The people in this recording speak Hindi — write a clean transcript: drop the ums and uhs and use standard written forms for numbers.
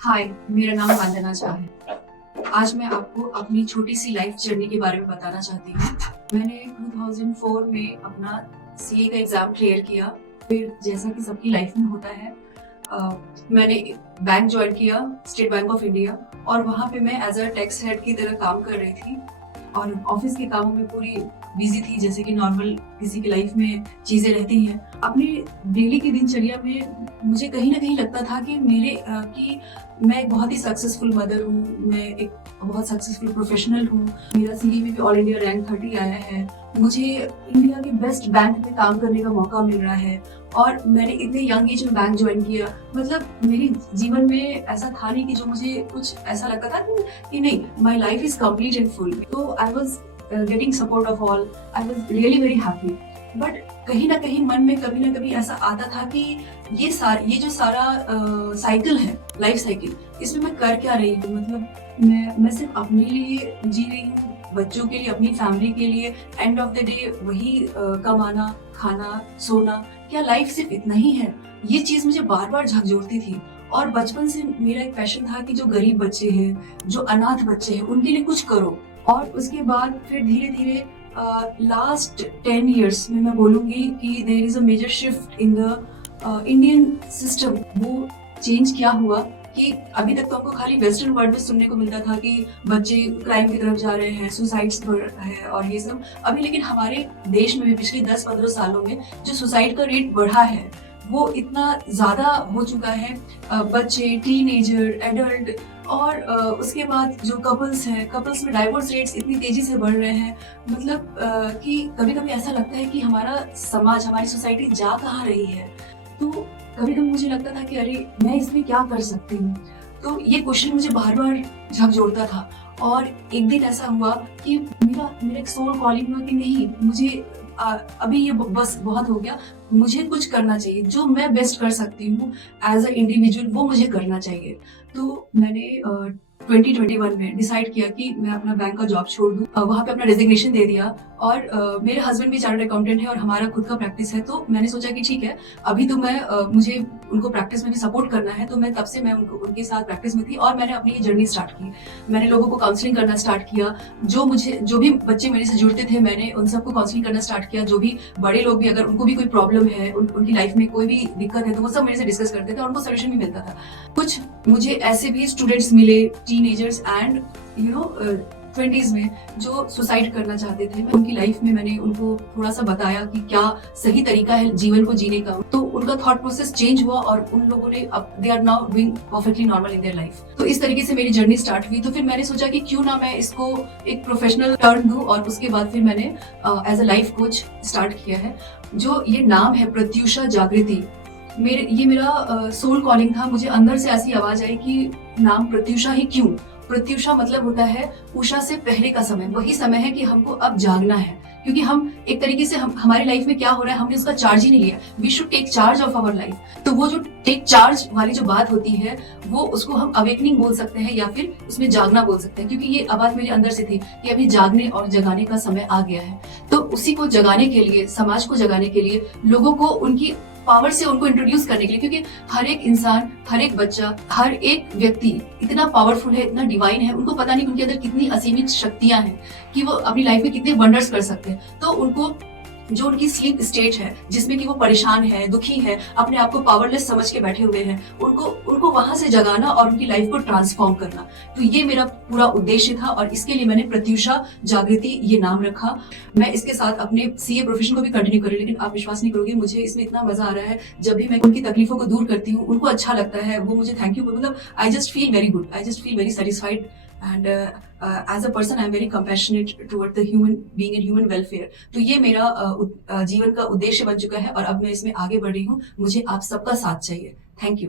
हाय, मेरा नाम वंदना झा है। आज मैं आपको अपनी छोटी सी लाइफ जर्नी के बारे में बताना चाहती हूँ। मैंने 2004 में अपना सीए का एग्जाम क्लियर किया। फिर जैसा कि सबकी लाइफ में होता है, मैंने बैंक ज्वाइन किया, स्टेट बैंक ऑफ इंडिया, और वहाँ पे मैं एज अ टैक्स हेड की तरह काम कर रही थी और ऑफिस के कामों में पूरी बिजी थी, जैसे कि नॉर्मल किसी की लाइफ में चीजें रहती हैं। अपनी डेली की दिनचर्या में मुझे कहीं ना कहीं लगता था कि मैं एक बहुत ही सक्सेसफुल मदर हूँ, मैं एक बहुत सक्सेसफुल प्रोफेशनल हूँ। मेरा सीवी में भी ऑल इंडिया रैंक 30 आया है, मुझे इंडिया के बेस्ट बैंक में काम करने का मौका मिल रहा है और मैंने इतने यंग एज में बैंक ज्वाइन किया। मतलब मेरे जीवन में ऐसा था नहीं कि जो मुझे कुछ ऐसा लगता था कि नहीं, my life is complete and full. तो I was getting support of all, I was really very happy. But कहीं ना कहीं मन में कभी ना कभी ऐसा आता था कि ये जो सारा साइकिल है, लाइफ साइकिल, इसमें मैं कर क्या रही हूँ। मतलब मैं सिर्फ अपने लिए जी रही हूँ, बच्चों के लिए, अपनी फैमिली के लिए। एंड ऑफ द डे वही कमाना, खाना, सोना, क्या लाइफ सिर्फ इतना ही है? ये चीज मुझे बार बार झकझोरती थी। और बचपन से मेरा एक पैशन था कि जो गरीब बच्चे हैं, जो अनाथ बच्चे हैं, उनके लिए कुछ करो। और उसके बाद फिर धीरे धीरे लास्ट 10 years में मैं बोलूंगी कि there is a major shift in the Indian system. वो चेंज क्या हुआ कि अभी तक तो आपको खाली वेस्टर्न वर्ल्ड में सुनने को मिलता था कि बच्चे क्राइम की तरफ जा रहे हैं, सुसाइड्स बढ़ रहे हैं और ये सब। अभी लेकिन हमारे देश में भी पिछले 10-15 सालों में जो सुसाइड का रेट बढ़ा है वो इतना ज्यादा हो चुका है। बच्चे, टीनेजर, एडल्ट, और उसके बाद जो कपल्स हैं, कपल्स में डाइवोर्स रेट्स इतनी तेजी से बढ़ रहे हैं। मतलब कि कभी कभी ऐसा लगता है कि हमारा समाज, हमारी सोसाइटी जा कहाँ रही है। तो कभी कभी मुझे लगता था कि अरे मैं इसमें क्या कर सकती हूँ। तो ये क्वेश्चन मुझे बार बार झकझोरता था। और एक दिन ऐसा हुआ कि मेरा एक सोल कॉलिंग हुआ कि नहीं, मुझे अभी ये बस बहुत हो गया, मुझे कुछ करना चाहिए। जो मैं बेस्ट कर सकती हूँ एज अ इंडिविजुअल, वो मुझे करना चाहिए। तो मैंने 2021 में डिसाइड किया कि मैं अपना बैंक का जॉब छोड़ दूं। वहाँ पे अपना रेजिग्नेशन दे दिया। और मेरे हस्बैंड भी चार्टर्ड अकाउंटेंट है और हमारा खुद का प्रैक्टिस है। तो मैंने सोचा कि ठीक है, अभी तो मुझे उनको प्रैक्टिस में भी सपोर्ट करना है। तो मैं तब से मैं उनके साथ प्रैक्टिस में थी और मैंने अपनी ये जर्नी स्टार्ट की। मैंने लोगों को काउंसलिंग करना स्टार्ट किया। जो भी बच्चे मेरे से जुड़ते थे, मैंने उन सबको काउंसलिंग करना स्टार्ट किया। जो भी बड़े लोग भी, अगर उनको भी कोई प्रॉब्लम है, उनकी लाइफ में कोई भी दिक्कत है, तो वो सब मेरे से डिस्कस करते थे और उनको सोल्यूशन भी मिलता था। कुछ मुझे ऐसे भी स्टूडेंट्स मिले, टीनेजर्स एंड 20s में, जो सुसाइड करना चाहते थे। उनकी लाइफ में मैंने उनको थोड़ा सा बताया कि क्या सही तरीका है जीवन को जीने का। तो उनका थॉट प्रोसेस चेंज हुआ और उन लोगों ने अब they are now doing perfectly normal in their life. तो इस तरीके से मेरी जर्नी स्टार्ट हुई। तो फिर मैंने सोचा कि क्यों ना मैं इसको एक प्रोफेशनल टर्न दूं, और उसके बाद फिर मैंने as a life coach start किया है। जो ये नाम है प्रत्यूषा जागृति, ये मेरा सोल कॉलिंग था। मुझे अंदर से ऐसी आवाज आई कि नाम प्रत्यूषा ही क्यों। प्रत्यूषा मतलब होता है उषा से पहले का समय। वही समय है कि हमको अब जागना है, क्योंकि हम एक तरीके से हमारी लाइफ में क्या हो रहा है, हमने उसका चार्ज ही नहीं लिया। We should take charge of our life. तो वो जो टेक चार्ज वाली जो बात होती है, वो उसको हम अवेकनिंग बोल सकते हैं या फिर उसमें जागना बोल सकते हैं। क्योंकि ये आवाज मेरे अंदर से थी कि अभी जागने और जगाने का समय आ गया है। तो उसी को जगाने के लिए, समाज को जगाने के लिए, लोगों को उनकी पावर से उनको इंट्रोड्यूस करने के लिए, क्योंकि हर एक इंसान, हर एक बच्चा, हर एक व्यक्ति इतना पावरफुल है, इतना डिवाइन है। उनको पता नहीं उनके अंदर कितनी असीमित शक्तियां हैं कि वो अपनी लाइफ में कितने वंडर्स कर सकते हैं। तो उनको जो उनकी स्लीप स्टेट है, जिसमें कि वो परेशान है, दुखी है, अपने आप को पावरलेस समझ के बैठे हुए हैं, उनको वहां से जगाना और उनकी लाइफ को ट्रांसफॉर्म करना। तो ये मेरा पूरा उद्देश्य था और इसके लिए मैंने प्रत्यूषा जागृति ये नाम रखा। मैं इसके साथ अपने सीए प्रोफेशन को भी कंटिन्यू कर रही हूँ, लेकिन आप विश्वास नहीं करोगे, मुझे इसमें इतना मजा आ रहा है। जब भी मैं उनकी तकलीफों को दूर करती हूँ, उनको अच्छा लगता है, वो मुझे थैंक यू, मतलब I just feel very good, I just feel very satisfied. And as a person I am very compassionate toward the human being and human welfare. तो ये मेरा जीवन का उद्देश्य बन चुका है और अब मैं इसमें आगे बढ़ रही हूँ। मुझे आप सबका साथ चाहिए। Thank you.